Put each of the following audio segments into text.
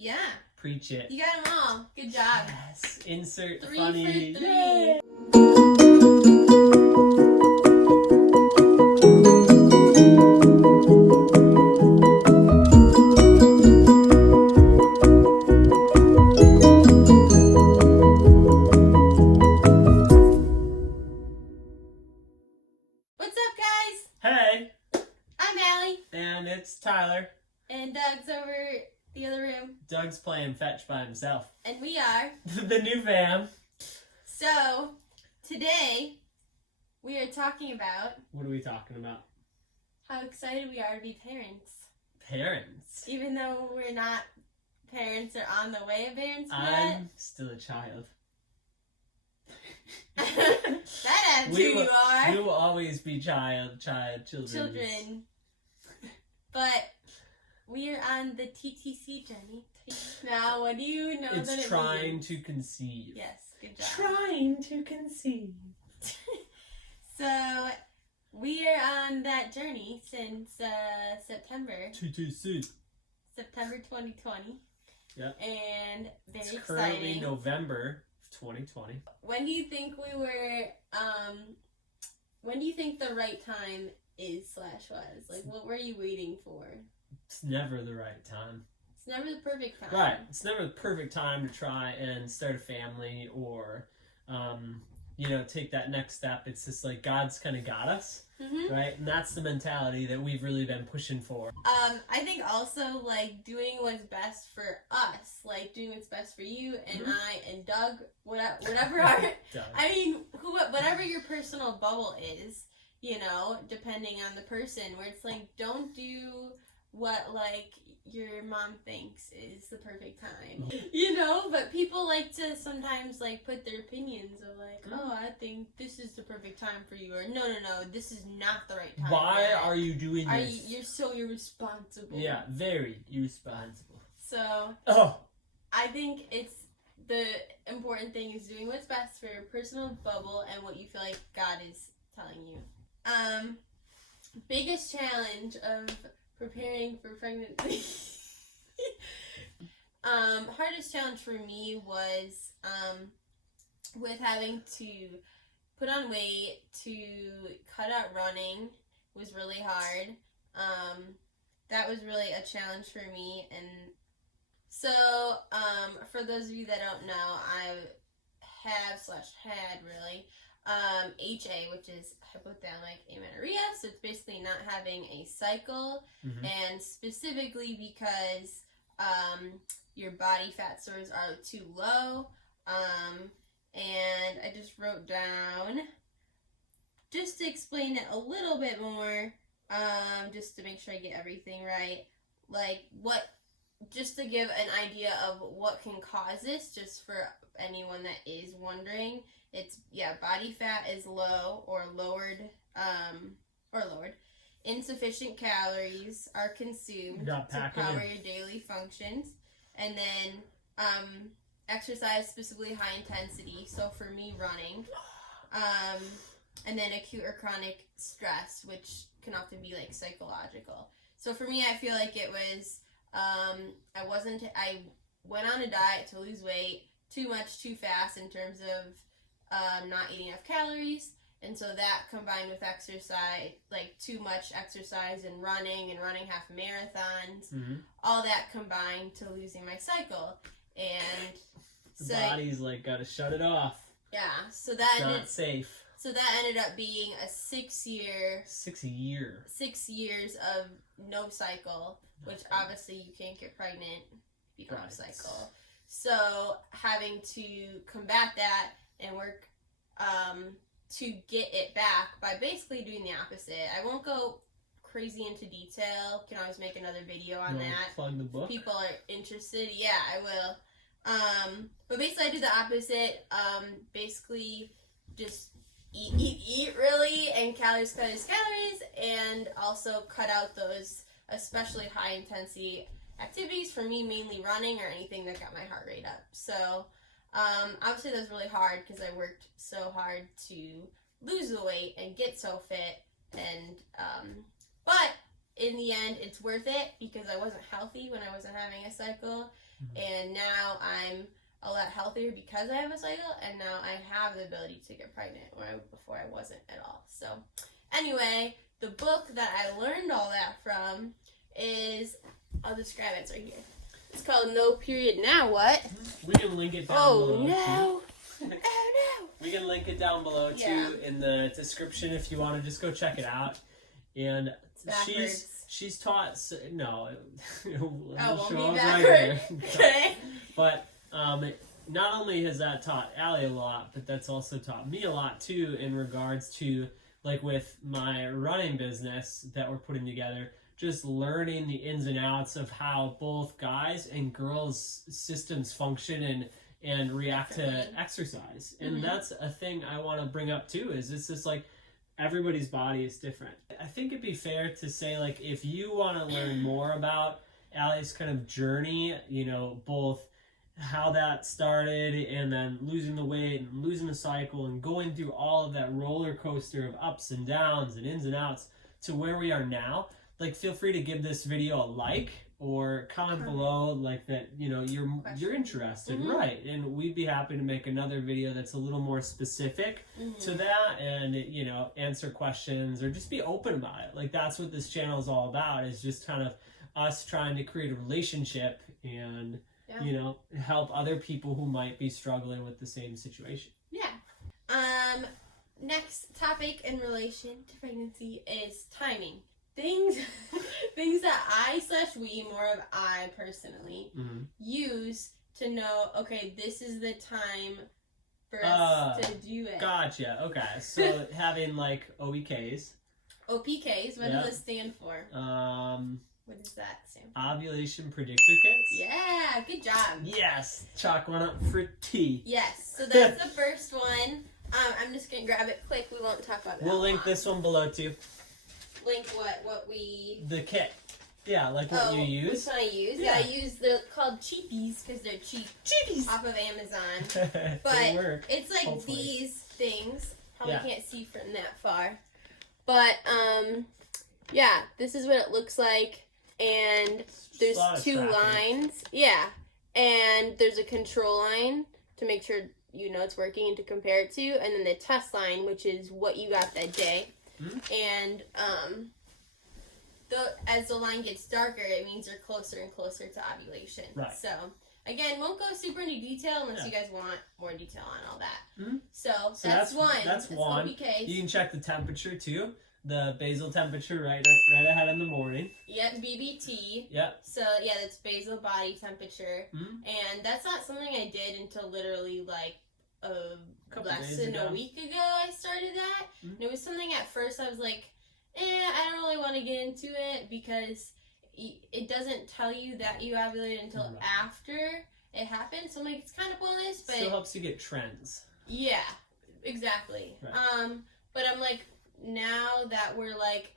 Yeah. Preach it. You got them all. Good job. Yes. Insert 3 funny. for 3. Yay! What's up, guys? Hey. I'm Allie. And it's Tyler. And Doug's over the other room. Doug's playing fetch by himself. And we are. The new fam. So, today, we are talking about What are we talking about? how excited we are to be parents. Parents. Even though we're not parents or on the way of parents yet. I'm still a child. That adds who you are. We will always be children. Children. But we are on the TTC journey. Now, what do you know that it means? It's trying to conceive. Yes, good job. Trying to conceive. So, we are on that journey since September. TTC. September 2020. Yeah. And very It's currently exciting. November 2020. When do you think we were, when do you think the right time is/was? Like, what were you waiting for? It's never the right time. It's never the perfect time. Right. It's never the perfect time to try and start a family or, take that next step. It's just like God's kind of got us, Mm-hmm. right? And that's the mentality that we've really been pushing for. I think also, like, doing what's best for us, like, doing what's best for you and Mhm. I and Doug, whatever our, Doug. I mean, whatever your personal bubble is, depending on the person, where it's like, don't do what, like, your mom thinks is the perfect time. But people like to sometimes, like, put their opinions of, like, oh, I think this is the perfect time for you, or no, this is not the right time. Why are you doing this? You're so irresponsible. Yeah, very irresponsible. So, Oh. I think it's the important thing is doing what's best for your personal bubble and what you feel like God is telling you. Biggest challenge of preparing for pregnancy. Hardest challenge for me was with having to put on weight, to cut out running was really hard. That was really a challenge for me. And so, for those of you that don't know, I had really HA, which is hypothalamic amenorrhea. So it's basically not having a cycle, Mm-hmm. and specifically because your body fat stores are too low. And I just wrote down, just to explain it a little bit more, just to make sure I get everything right, just to give an idea of what can cause this, just for anyone that is wondering. It's, body fat is low or lowered. Insufficient calories are consumed to power your daily functions. And then exercise, specifically high intensity, so for me, running. And then acute or chronic stress, which can often be, like, psychological. So for me, I feel like it was, I went on a diet to lose weight too much, too fast in terms of not eating enough calories. And so that combined with exercise, like too much exercise and running half marathons, Mm-hmm. all that combined to losing my cycle. And The body's like, gotta shut it off. Yeah, so that It's not safe. So that ended up being a 6 year. 6 year. 6 years of no cycle, which obviously you can't get pregnant if you don't have a cycle. So having to combat that and work to get it back by basically doing the opposite. I won't go crazy into detail. Can always make another video on that. Plug the book. If people are interested, yeah, I will. But basically I did the opposite. Basically just eat really, and calories, and also cut out those especially high intensity activities. For me, mainly running or anything that got my heart rate up. So obviously that was really hard because I worked so hard to lose the weight and get so fit, and but in the end it's worth it because I wasn't healthy when I wasn't having a cycle, and now I'm a lot healthier because I have a cycle, and now I have the ability to get pregnant, where before I wasn't at all. So anyway, the book that I learned all that from is, I'll describe it, it's right here. It's called No Period Now What? We can link it down below. Oh no! We can link it down below too in the description if you want to just go check it out. And she's taught no. Won't be backward. Okay. But not only has that taught Allie a lot, but that's also taught me a lot too in regards to, like, with my running business that we're putting together. Just learning the ins and outs of how both guys and girls' systems function and react to exercise. And that's a thing I want to bring up too, is it's just like everybody's body is different. I think it'd be fair to say, like, if you want to learn more about Allie's kind of journey, you know, both how that started and then losing the weight and losing the cycle and going through all of that roller coaster of ups and downs and ins and outs to where we are now, like, feel free to give this video a like or comment below, like, that, you know, you're interested, right? And we'd be happy to make another video that's a little more specific to that, and, you know, answer questions or just be open about it. Like, that's what this channel is all about, is just kind of us trying to create a relationship and you know, help other people who might be struggling with the same situation. Yeah. Next topic in relation to pregnancy is timing. Things that I/we, more of I personally, use to know, okay, this is the time for us to do it. Gotcha. Okay. So having, like, OBKs. OPKs, what does it stand for? What does that stand for? Ovulation predictor kits? Yeah, good job. Yes. Chalk one up for T. Yes, so that's the first one. I'm just going to grab it quick. We won't talk about that. We'll link this one below too. Link what we... The kit. Yeah, like what you use. Which one I use? Yeah, I use, they're called cheapies because they're cheap. Cheapies! Off of Amazon. But it's like these things. Probably can't see from that far. But, yeah, this is what it looks like. And there's two lines. Yeah. And there's a control line to make sure you know it's working and to compare it to. And then the test line, which is what you got that day. And as the line gets darker, it means you're closer and closer to ovulation. Right. So, again, won't go super into detail unless you guys want more detail on all that. So that's one. That's one. OBKs. You can check the temperature too. The basal temperature right ahead in the morning. Yep, BBT. Yep. So, yeah, that's basal body temperature. And that's not something I did until literally, like, less than a week ago I started that. And it was something at first I was like, I don't really want to get into it because it doesn't tell you that you ovulated until after it happens. So I'm like, it's kind of pointless, but... Still helps you get trends. Yeah, exactly. Right. But I'm like, now that we're like,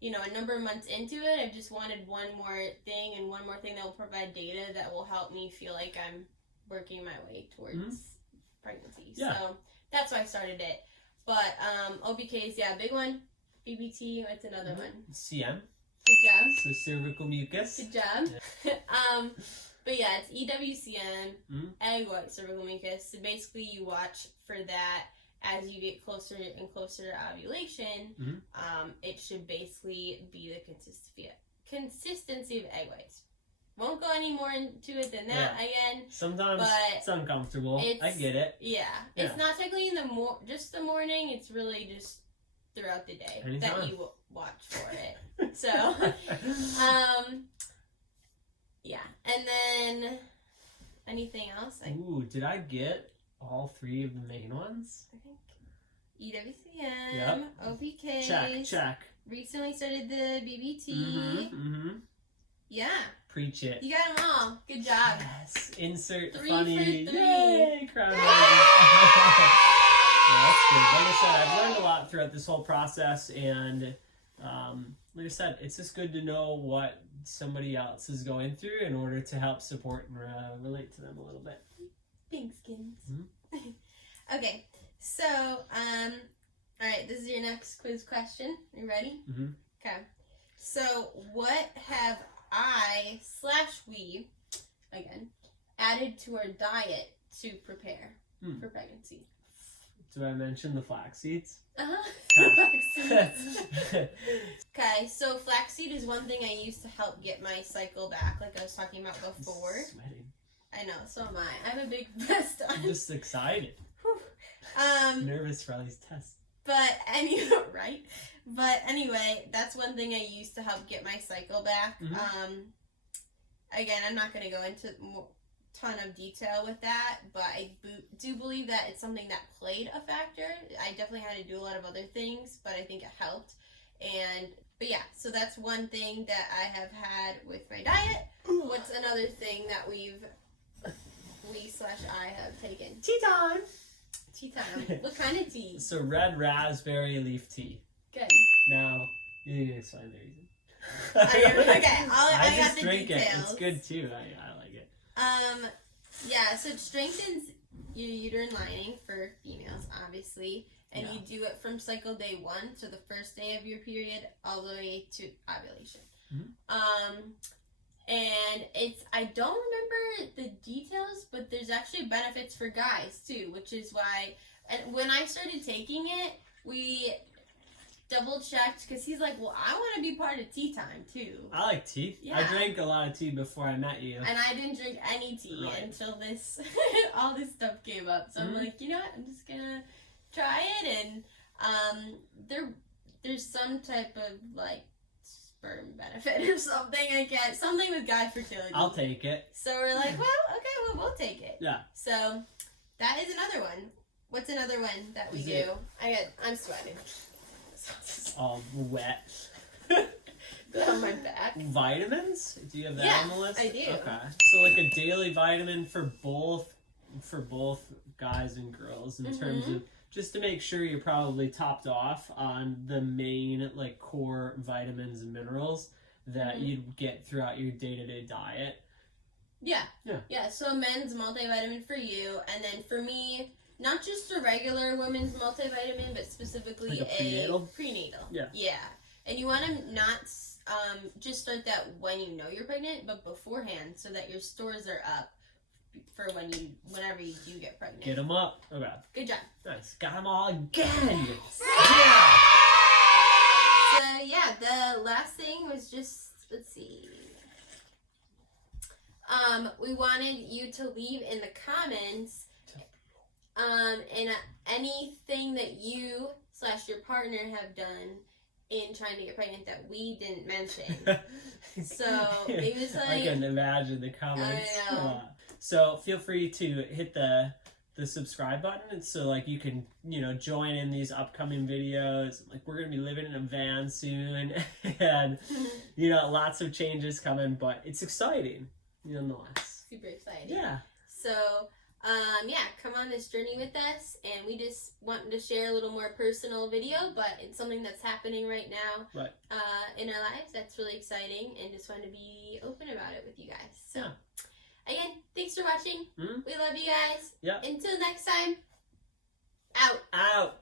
you know, a number of months into it, I just wanted one more thing that will provide data that will help me feel like I'm working my way towards pregnancy. Yeah. So that's why I started it. But OBKs, yeah, big one. BBT, what's another one? CM. Good job. So cervical mucus. Good job. Yeah. But yeah, it's EWCM, egg white cervical mucus. So basically you watch for that as you get closer and closer to ovulation. It should basically be the consistency of egg whites. Won't go any more into it than that again. Sometimes it's uncomfortable. I get it. Yeah. It's not technically in just the morning. It's really just throughout the day that you watch for it. So, yeah. And then anything else? Ooh, did I get all three of the main ones? I think EWCM, OPK. Check. Recently started the BBT. Yeah. Preach it. You got them all. Good job. Yes. Insert 3 funny. for 3. Yay! Crown. That's good. Like I said, I've learned a lot throughout this whole process, and like I said, it's just good to know what somebody else is going through in order to help support and relate to them a little bit. Thanks, kids. Okay, so all right, this is your next quiz question. You ready? Okay. So, what have I/we, again, added to our diet to prepare for pregnancy. Do I mention the flax seeds? Flax seeds. Okay, so flaxseed is one thing I use to help get my cycle back, like I was talking about before. I'm sweating. I know, so am I. I have a big vest on. I'm just excited. Nervous for all these tests. But right? But anyway, that's one thing I use to help get my cycle back. Again, I'm not going to go into a ton of detail with that, but I do believe that it's something that played a factor. I definitely had to do a lot of other things, but I think it helped. But yeah, so that's one thing that I have had with my diet. What's another thing that we/I have taken? Tea time! Tea time. What kind of tea? So red raspberry leaf tea. Good. Now, you can explain the reason. Okay, I got just the drink details. it. It's good too. I like it. Yeah, so it strengthens your uterine lining for females, obviously. And you do it from cycle day 1, so the first day of your period, all the way to ovulation. And I don't remember the details, but there's actually benefits for guys too, which is why, and when I started taking it, we double checked, because he's like, well, I want to be part of tea time too. I like tea. Yeah. I drank a lot of tea before I met you. And I didn't drink any tea until all this stuff came up. So I'm like, you know what, I'm just gonna try it. And there's some type of like sperm benefit or something, I guess. Something with guy fertility. I'll take it. So we're like, well, okay, we'll take it. Yeah. So that is another one. What's another one that we do? I'm sweating. All wet. On my back. Vitamins? Do you have that on the list? I do. Okay. So like a daily vitamin for both guys and girls in terms of just to make sure you're probably topped off on the main like core vitamins and minerals that you'd get throughout your day-to-day diet. Yeah. So men's multivitamin for you, and then for me, not just a regular women's multivitamin, but specifically like a prenatal. Yeah. And you want to not just start that when you know you're pregnant, but beforehand, so that your stores are up for whenever you do get pregnant. Get them up. Okay. Good job. Nice. Got them all again. Yeah. So yeah, the last thing was just, let's see. We wanted you to leave in the comments and anything that you/your partner have done in trying to get pregnant that we didn't mention. So maybe it's like, I can imagine the comments. I know. So feel free to hit the subscribe button, so like you can join in these upcoming videos. Like we're gonna be living in a van soon, and lots of changes coming, but it's exciting nonetheless. Super exciting. Yeah. So come on this journey with us, and we just wanted to share a little more personal video, but it's something that's happening right now in our lives that's really exciting, and just want to be open about it with you guys. So again, thanks for watching. We love you guys. Yeah. Until next time, out.